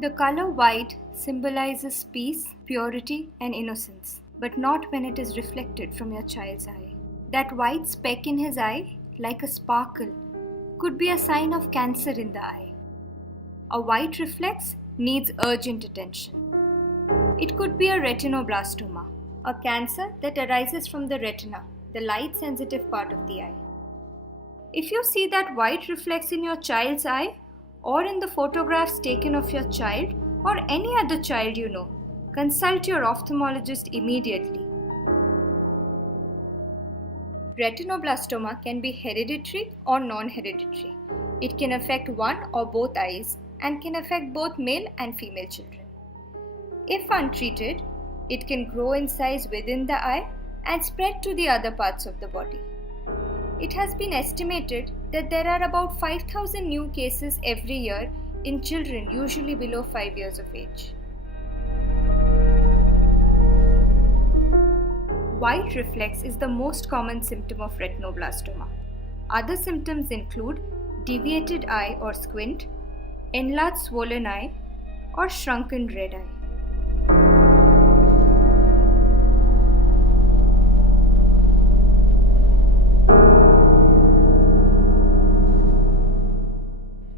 The color white symbolizes peace, purity, and innocence, but not when it is reflected from your child's eye. That white speck in his eye, like a sparkle, could be a sign of cancer in the eye. A white reflex needs urgent attention. It could be a retinoblastoma, a cancer that arises from the retina, the light-sensitive part of the eye. If you see that white reflex in your child's eye, or in the photographs taken of your child or any other child you know, consult your ophthalmologist immediately. Retinoblastoma can be hereditary or non-hereditary. It can affect one or both eyes and can affect both male and female children. If untreated, it can grow in size within the eye and spread to the other parts of the body. It has been estimated that there are about 5,000 new cases every year in children usually below 5 years of age. White reflex is the most common symptom of retinoblastoma. Other symptoms include deviated eye or squint, enlarged swollen eye, or shrunken red eye.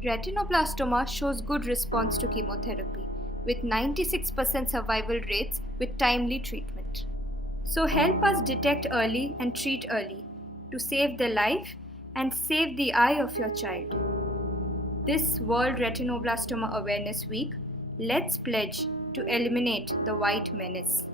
Retinoblastoma shows good response to chemotherapy, with 96% survival rates with timely treatment. So help us detect early and treat early to save the life and save the eye of your child. This World Retinoblastoma Awareness Week, let's pledge to eliminate the white menace.